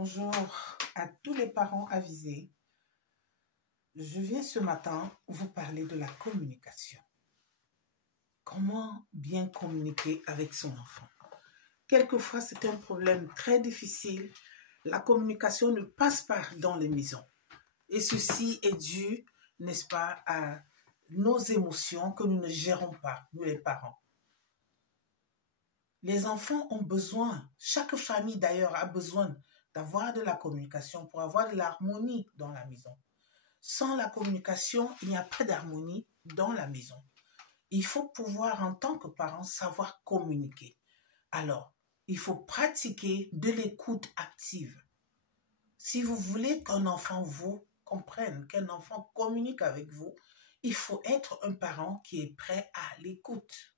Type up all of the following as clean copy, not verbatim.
Bonjour à tous les parents avisés. Je viens ce matin vous parler de la communication. Comment bien communiquer avec son enfant? Quelquefois, c'est un problème très difficile. La communication ne passe pas dans les maisons. Et ceci est dû, n'est-ce pas, à nos émotions que nous ne gérons pas, nous les parents. Les enfants ont besoin, chaque famille d'ailleurs a besoin d'avoir de la communication pour avoir de l'harmonie dans la maison. Sans la communication, il n'y a pas d'harmonie dans la maison. Il faut pouvoir, en tant que parent, savoir communiquer. Alors, il faut pratiquer de l'écoute active. Si vous voulez qu'un enfant vous comprenne, qu'un enfant communique avec vous, il faut être un parent qui est prêt à l'écoute.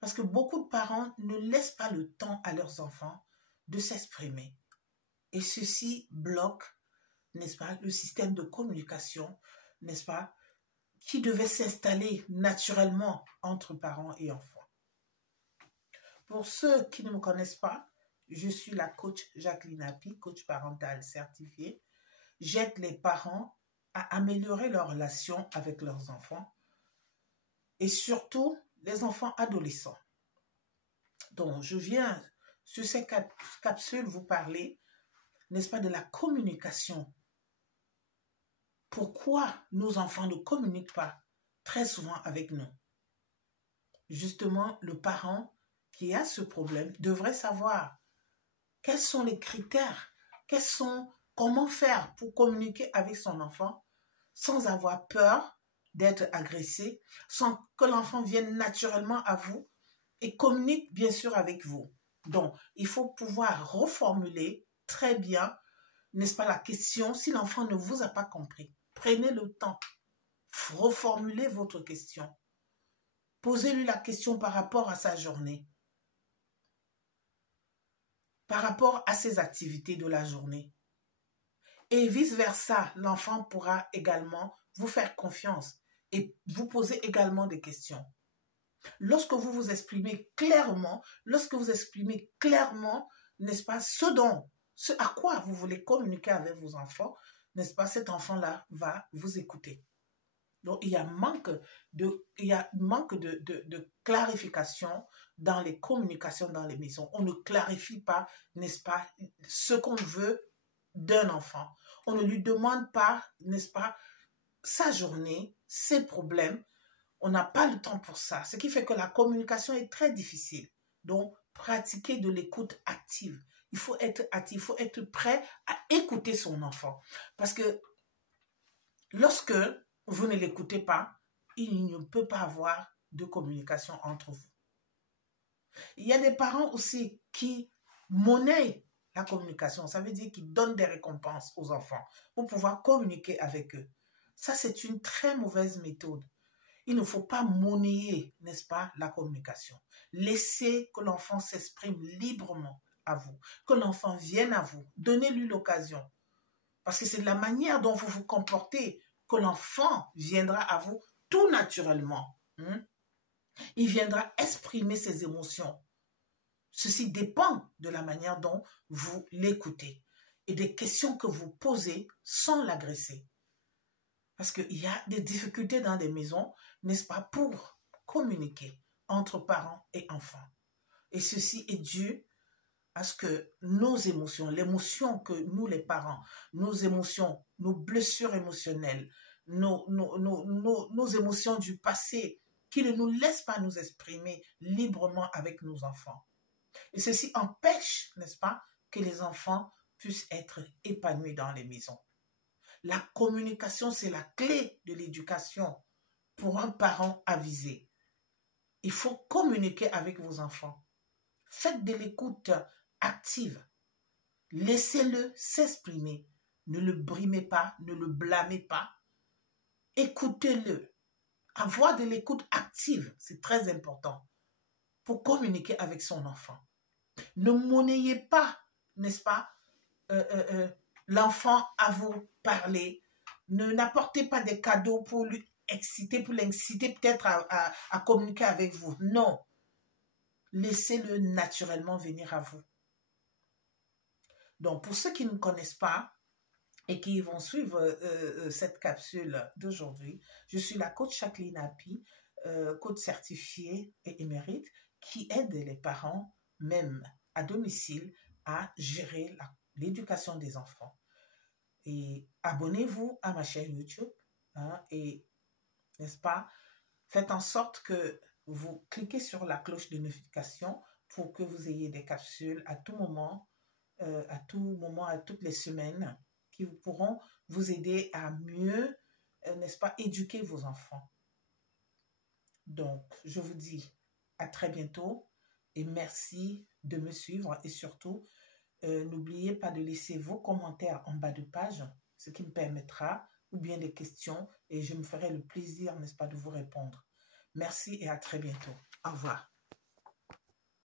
Parce que beaucoup de parents ne laissent pas le temps à leurs enfants de s'exprimer. Et ceci bloque, n'est-ce pas, le système de communication, n'est-ce pas, qui devait s'installer naturellement entre parents et enfants. Pour ceux qui ne me connaissent pas, je suis la coach Jacqueline Api, coach parentale certifiée. J'aide les parents à améliorer leur relation avec leurs enfants et surtout les enfants adolescents. Donc, je viens sur ces capsules vous parler, n'est-ce pas, de la communication. Pourquoi nos enfants ne communiquent pas très souvent avec nous? Justement, le parent qui a ce problème devrait savoir quels sont les critères, comment faire pour communiquer avec son enfant sans avoir peur d'être agressé, sans que l'enfant vienne naturellement à vous et communique bien sûr avec vous. Donc, il faut pouvoir reformuler très bien, n'est-ce pas, la question si l'enfant ne vous a pas compris. Prenez le temps, reformulez votre question. Posez-lui la question par rapport à sa journée, par rapport à ses activités de la journée. Et vice-versa, l'enfant pourra également vous faire confiance et vous poser également des questions. Lorsque vous vous exprimez clairement, n'est-ce pas, ce à quoi vous voulez communiquer avec vos enfants, n'est-ce pas, cet enfant-là va vous écouter. Donc, il y a manque de clarification dans les communications dans les maisons. On ne clarifie pas, n'est-ce pas, ce qu'on veut d'un enfant. On ne lui demande pas, n'est-ce pas, sa journée, ses problèmes. On n'a pas le temps pour ça. Ce qui fait que la communication est très difficile. Donc, pratiquer de l'écoute active. Il faut être actif, il faut être prêt à écouter son enfant. Parce que lorsque vous ne l'écoutez pas, il ne peut pas avoir de communication entre vous. Il y a des parents aussi qui monnaient la communication. Ça veut dire qu'ils donnent des récompenses aux enfants pour pouvoir communiquer avec eux. Ça, c'est une très mauvaise méthode. Il ne faut pas monnayer, n'est-ce pas, la communication. Laissez que l'enfant s'exprime librement à vous, que l'enfant vienne à vous. Donnez-lui l'occasion. Parce que c'est de la manière dont vous vous comportez que l'enfant viendra à vous tout naturellement. Il viendra exprimer ses émotions. Ceci dépend de la manière dont vous l'écoutez et des questions que vous posez sans l'agresser. Parce qu'il y a des difficultés dans des maisons, n'est-ce pas, pour communiquer entre parents et enfants. Et ceci est dû à ce que nos émotions, l'émotion que nous les parents, nos émotions, nos blessures émotionnelles, nos émotions du passé qui ne nous laissent pas nous exprimer librement avec nos enfants. Et ceci empêche, n'est-ce pas, que les enfants puissent être épanouis dans les maisons. La communication, c'est la clé de l'éducation pour un parent avisé. Il faut communiquer avec vos enfants. Faites de l'écoute active. Laissez-le s'exprimer. Ne le brimez pas, ne le blâmez pas. Écoutez-le. Avoir de l'écoute active, c'est très important pour communiquer avec son enfant. Ne monnayez pas, n'est-ce pas, l'enfant à vous parler. N'apportez pas des cadeaux pour l'inciter peut-être à communiquer avec vous. Non. Laissez-le naturellement venir à vous. Donc, pour ceux qui ne connaissent pas et qui vont suivre cette capsule d'aujourd'hui, je suis la coach Jacqueline Happy, coach certifiée et émérite, qui aide les parents, même à domicile, à gérer l'éducation des enfants. Et abonnez-vous à ma chaîne YouTube, hein, et, n'est-ce pas, faites en sorte que vous cliquez sur la cloche de notification pour que vous ayez des capsules à tout moment, à toutes les semaines, qui pourront vous aider à mieux, n'est-ce pas, éduquer vos enfants. Donc, je vous dis à très bientôt et merci de me suivre et surtout, n'oubliez pas de laisser vos commentaires en bas de page, ce qui me permettra, ou bien des questions, et je me ferai le plaisir, n'est-ce pas, de vous répondre. Merci et à très bientôt. Au revoir.